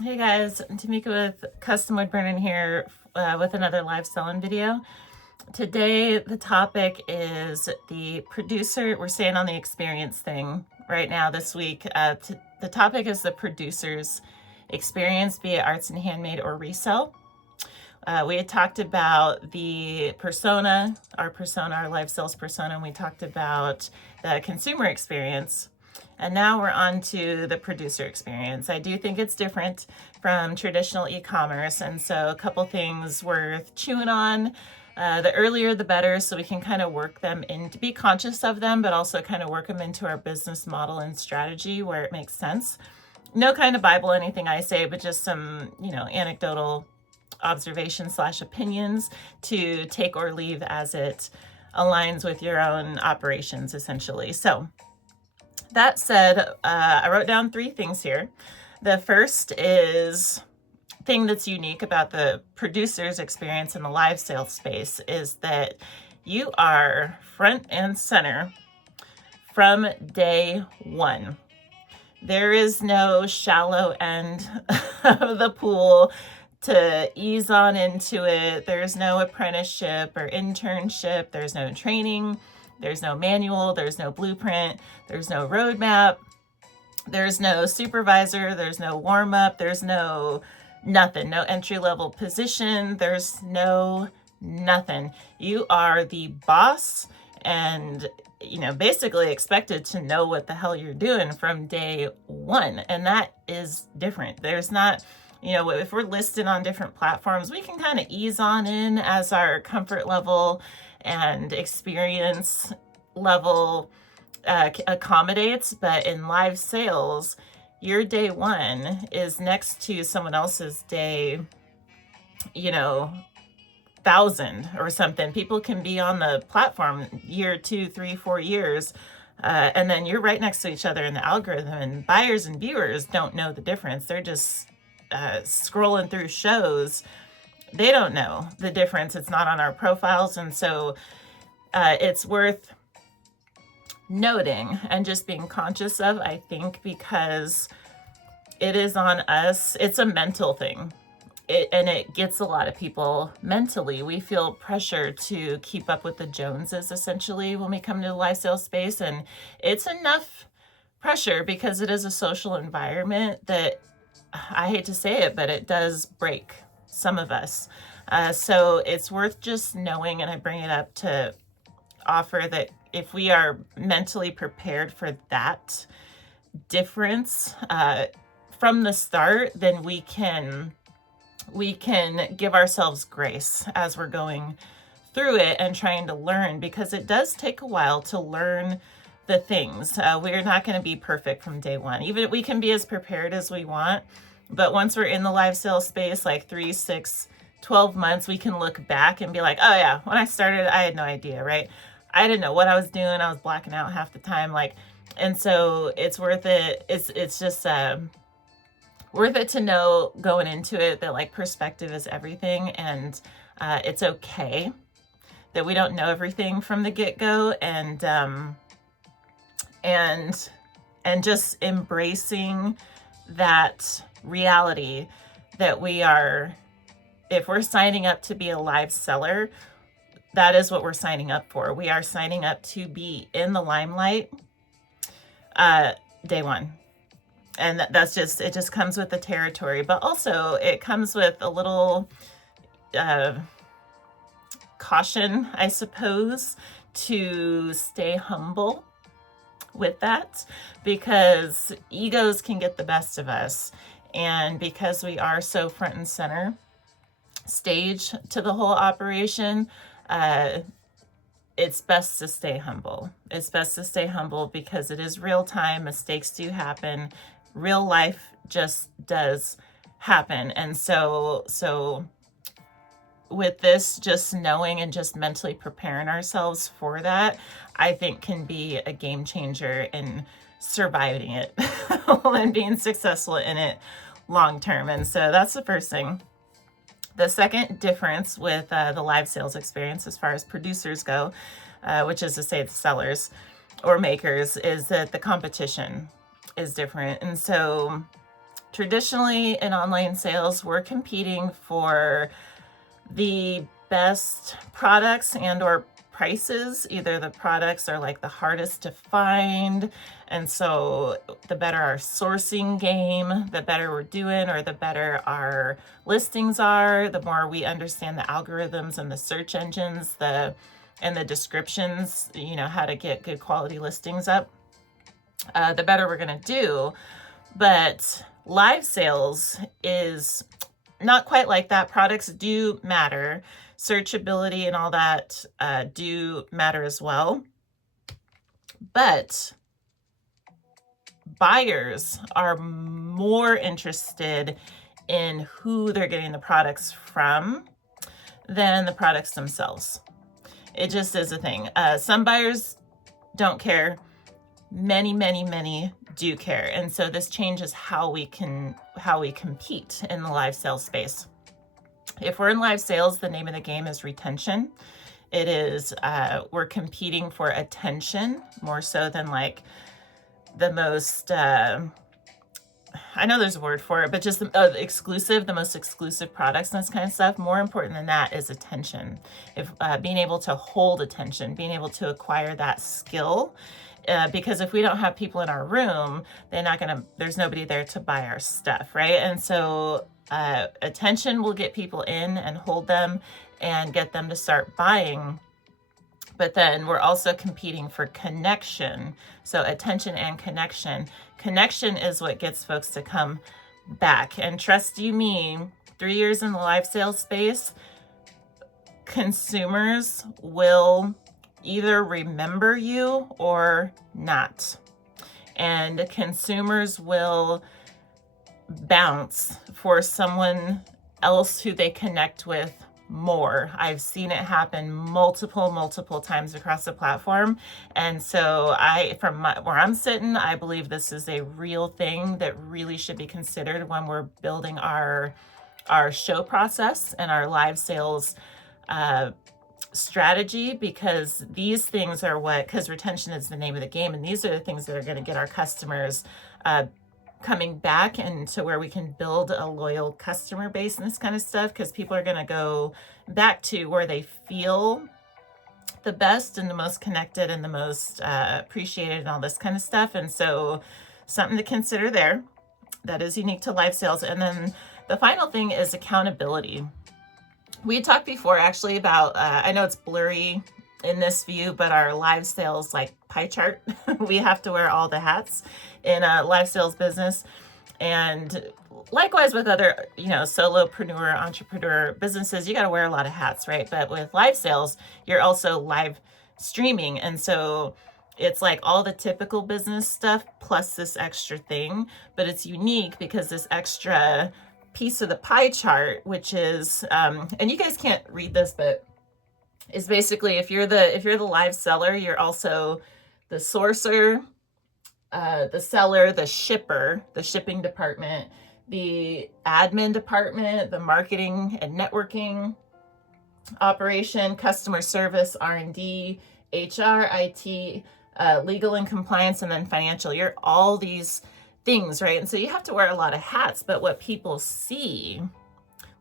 Hey guys, Tamika with Custom Wood Burning here with another live selling video. Today the topic is the producer. We're staying on the experience thing right now this week. The topic is the producer's experience, be it arts and handmade or resell. We had talked about the persona, our live sales persona, and we talked about the consumer experience. And now we're on to the producer experience. I do think it's different from traditional e-commerce. And so a couple things worth chewing on. The earlier the better, so we can kind of work them in to be conscious of them, but also kind of work them into our business model and strategy where it makes sense. No kind of Bible, anything I say, but just some, anecdotal observations / opinions to take or leave as it aligns with your own operations, essentially. So that said, I wrote down 3 things here. The first is thing that's unique about the producer's experience in the live sales space is that you are front and center from day one. There is no shallow end of the pool to ease on into it. There's no apprenticeship or internship. There's no training. There's no manual. There's no blueprint. There's no roadmap. There's no supervisor. There's no warm up. There's no nothing. No entry level position. There's no nothing. You are the boss and basically expected to know what the hell you're doing from day one. And that is different. There's not, if we're listed on different platforms, we can kind of ease on in as our comfort level and experience level accommodates. But in live sales, your day one is next to someone else's day, 1,000 or something. People can be on the platform year 2, 3, 4 years, and then you're right next to each other in the algorithm, and buyers and viewers don't know the difference. They're just scrolling through shows. They don't know the difference. It's not on our profiles. And so it's worth noting and just being conscious of, I think, because it is on us. It's a mental thing. And it gets a lot of people mentally. We feel pressure to keep up with the Joneses, essentially, when we come to the live sales space. And it's enough pressure because it is a social environment that, I hate to say it, but it does break some of us. So it's worth just knowing, and I bring it up to offer that if we are mentally prepared for that difference from the start, then we can give ourselves grace as we're going through it and trying to learn, because it does take a while to learn the things. We're not going to be perfect from day one. Even we can be as prepared as we want, but once we're in the live sales space, like 3, 6, 12 months, we can look back and be like, oh yeah, when I started, I had no idea, right? I didn't know what I was doing. I was blacking out half the time. And so it's worth it. It's just, worth it to know going into it that perspective is everything, and it's okay that we don't know everything from the get-go, and just embracing that reality that we are, if we're signing up to be a live seller, that is what we're signing up for. We are signing up to be in the limelight day one. And that's just, it just comes with the territory, but also it comes with a little caution, I suppose, to stay humble with that, because egos can get the best of us. And because we are so front and center stage to the whole operation, it's best to stay humble. It's best to stay humble because it is real time. Mistakes do happen. Real life just does happen. And so with this, just knowing and just mentally preparing ourselves for that, I think can be a game changer in surviving it and being successful in it long term. And so that's the first thing. The second difference with the live sales experience as far as producers go, which is to say the sellers or makers, is that the competition is different. And so Traditionally, in online sales, we're competing for the best products and or prices. Either the products are like the hardest to find, and so the better our sourcing game, the better we're doing, or the better our listings are, the more we understand the algorithms and the search engines, and the descriptions, how to get good quality listings up, the better we're going to do. But live sales is not quite like that. Products do matter. Searchability and all that do matter as well. But buyers are more interested in who they're getting the products from than the products themselves. It just is a thing. Some buyers don't care. Many do care. And so this changes how we compete in the live sales space. If we're in live sales, the name of the game is retention. It is, we're competing for attention more so than like the most, I know there's a word for it, but just the most exclusive products and this kind of stuff. More important than that is attention. If being able to hold attention, being able to acquire that skill. Because if we don't have people in our room, there's nobody there to buy our stuff, right? And so attention will get people in and hold them and get them to start buying. But then we're also competing for connection. So attention and connection. Connection is what gets folks to come back. And trust you me, 3 years in the live sales space, consumers will either remember you or not. And consumers will bounce for someone else who they connect with more. I've seen it happen multiple times across the platform. And so where I'm sitting, I believe this is a real thing that really should be considered when we're building our show process and our live sales strategy, because these things are because retention is the name of the game, and these are the things that are going to get our customers coming back, and to where we can build a loyal customer base and this kind of stuff, because people are going to go back to where they feel the best and the most connected and the most appreciated and all this kind of stuff. And so something to consider there that is unique to live sales. And then the final thing is accountability. We had talked before actually about, I know it's blurry in this view, but our live sales like pie chart, we have to wear all the hats in a live sales business. And likewise with other, solopreneur, entrepreneur businesses, you got to wear a lot of hats, right? But with live sales, you're also live streaming. And so it's like all the typical business stuff plus this extra thing, but it's unique because this extra piece of the pie chart, which is, and you guys can't read this, but is basically if you're the live seller, you're also the sourcer, the seller, the shipper, the shipping department, the admin department, the marketing and networking operation, customer service, R&D, HR, IT, legal and compliance, and then financial. You're all these things, right? And so you have to wear a lot of hats, but what people see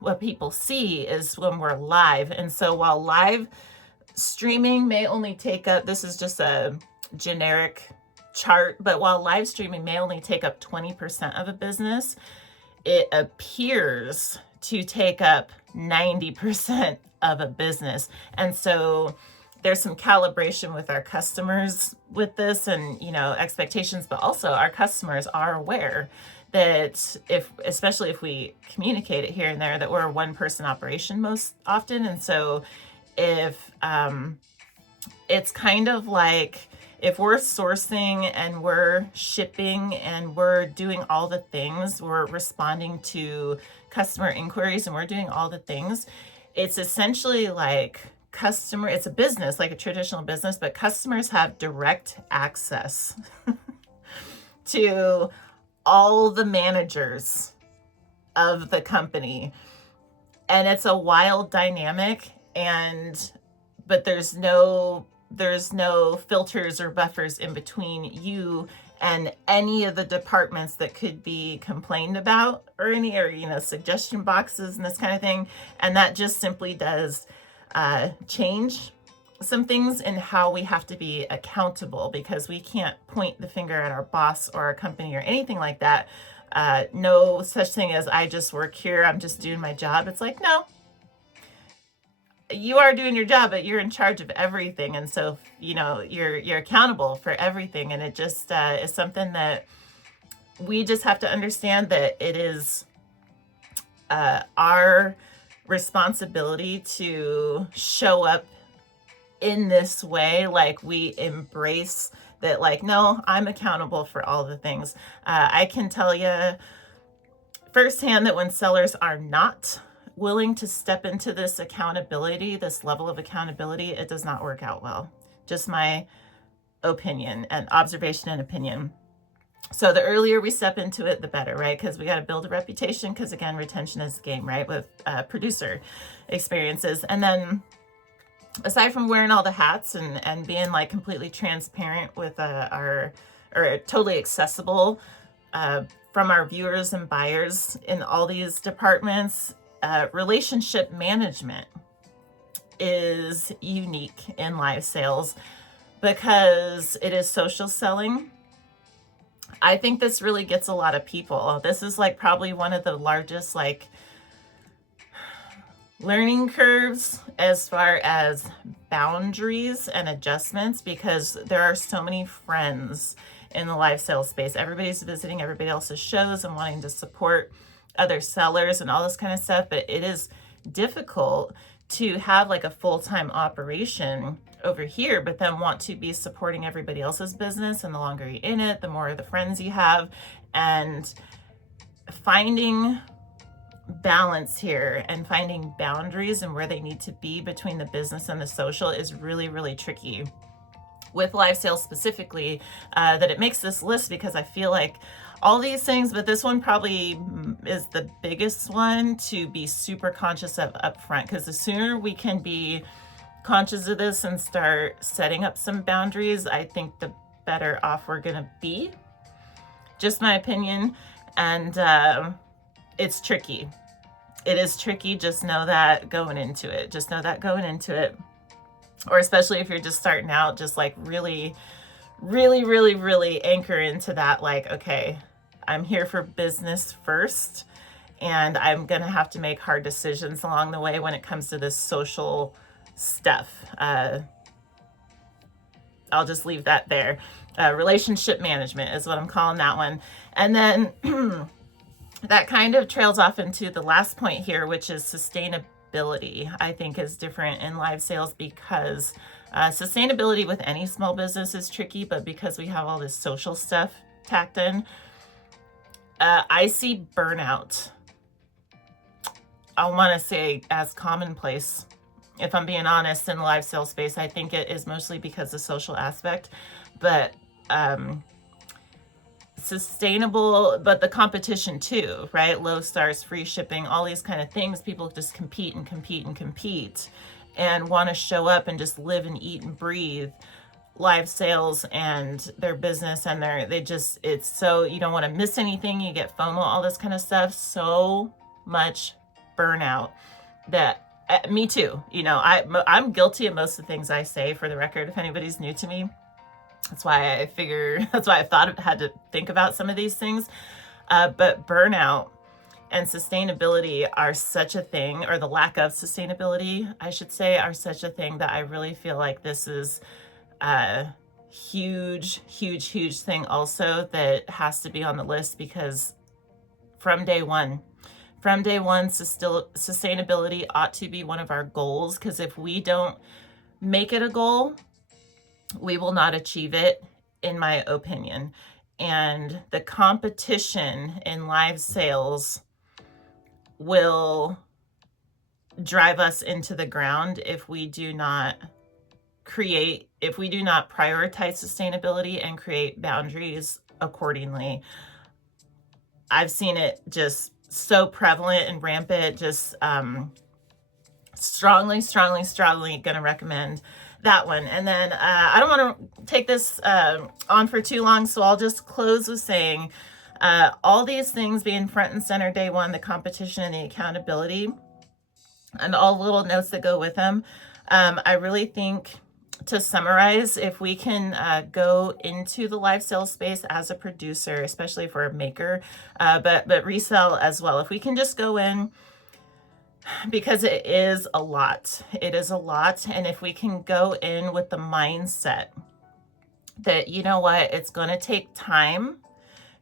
is when we're live. And so while live streaming may only take up, this is just a generic chart, but while live streaming may only take up 20% of a business, it appears to take up 90% of a business. And so there's some calibration with our customers with this and, expectations, but also our customers are aware that especially if we communicate it here and there, that we're a one-person operation most often. And so if it's kind of like if we're sourcing and we're shipping and we're doing all the things, we're responding to customer inquiries and we're doing all the things, it's essentially like it's a business, like a traditional business, but customers have direct access to all the managers of the company. And it's a wild dynamic, but there's no filters or buffers in between you and any of the departments that could be complained about, or any, or suggestion boxes and this kind of thing. And that just simply does change some things in how we have to be accountable, because we can't point the finger at our boss or our company or anything like that. No such thing as I just work here, I'm just doing my job. It's like, no, you are doing your job, but you're in charge of everything. And so, you're accountable for everything. And it just is something that we just have to understand, that it is our responsibility to show up in this way. Like, we embrace that, like, no, I'm accountable for all the things. I can tell you firsthand that when sellers are not willing to step into this accountability, this level of accountability, it does not work out well. Just my opinion and observation and opinion. So the earlier we step into it, the better, right? Because we got to build a reputation, because again, retention is the game, right? With producer experiences. And then aside from wearing all the hats and being like completely transparent with or totally accessible from our viewers and buyers in all these departments, relationship management is unique in live sales because it is social selling. I think this really gets a lot of people. This is like probably one of the largest like learning curves as far as boundaries and adjustments, because there are so many friends in the live sales space. Everybody's visiting everybody else's shows and wanting to support other sellers and all this kind of stuff, but it is difficult to have like a full-time operation over here, but then want to be supporting everybody else's business. And the longer you're in it, the more of the friends you have, and finding balance here and finding boundaries and where they need to be between the business and the social is really, really tricky with live sales specifically. That it makes this list because I feel like all these things, but this one probably is the biggest one to be super conscious of up front, because the sooner we can be conscious of this and start setting up some boundaries, I think the better off we're gonna be. Just my opinion. And it's tricky. It is tricky. Just know that going into it. Just know that going into it. Or especially if you're just starting out, just like really, really, really, really anchor into that. Like, okay, I'm here for business first, and I'm going to have to make hard decisions along the way when it comes to this social stuff. I'll just leave that there. Relationship management is what I'm calling that one. And then that kind of trails off into the last point here, which is sustainability. I think is different in live sales because sustainability with any small business is tricky, but because we have all this social stuff tacked in, I see burnout, I want to say, as commonplace. If I'm being honest, in the live sales space, I think it is mostly because of the social aspect, but sustainable, but the competition too, right? Low stars, free shipping, all these kind of things. People just compete and compete and compete and want to show up and just live and eat and breathe live sales and their business, and it's so, you don't want to miss anything, you get FOMO, all this kind of stuff. So much burnout that me too, I'm guilty of most of the things I say, for the record, if anybody's new to me. That's why I thought I had to think about some of these things. But burnout and sustainability are such a thing, or the lack of sustainability, I should say, are such a thing that I really feel like this is a huge, huge, huge thing also that has to be on the list, because from day one, sustainability ought to be one of our goals, because if we don't make it a goal, we will not achieve it, in my opinion. And the competition in live sales will drive us into the ground if we do not prioritize sustainability and create boundaries accordingly. I've seen it just so prevalent and rampant. Just strongly going to recommend that one. And then I don't want to take this on for too long, so I'll just close with saying all these things being front and center day one, the competition and the accountability, and all little notes that go with them. I really think, to summarize, if we can go into the live sales space as a producer, especially for a maker, but resell as well, if we can just go in, because it is a lot. It is a lot. And if we can go in with the mindset that, you know what, it's going to take time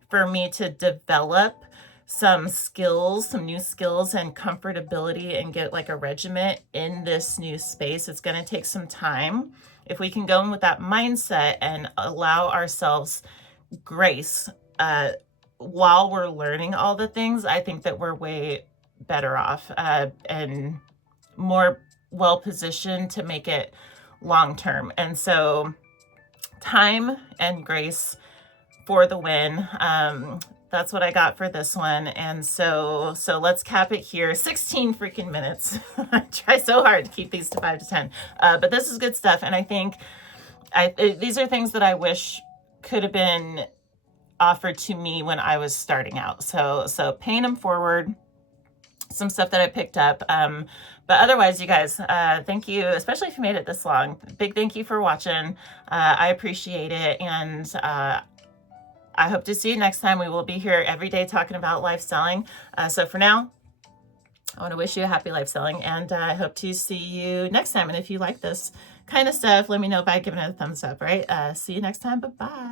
for me to develop some skills, some new skills and comfortability, and get like a regiment in this new space. It's going to take some time. If we can go in with that mindset and allow ourselves grace while we're learning all the things, I think that we're way better off and more well positioned to make it long term. And so time and grace for the win. That's what I got for this one. And so let's cap it here. 16 freaking minutes. I try so hard to keep these to 5 to 10. But this is good stuff. And I think these are things that I wish could have been offered to me when I was starting out. So paying them forward, some stuff that I picked up. But otherwise, you guys, thank you, especially if you made it this long. Big thank you for watching. I appreciate it. And I hope to see you next time. We will be here every day talking about live selling. So for now, I want to wish you a happy live selling, and I hope to see you next time. And if you like this kind of stuff, let me know by giving it a thumbs up, right? See you next time. Bye-bye.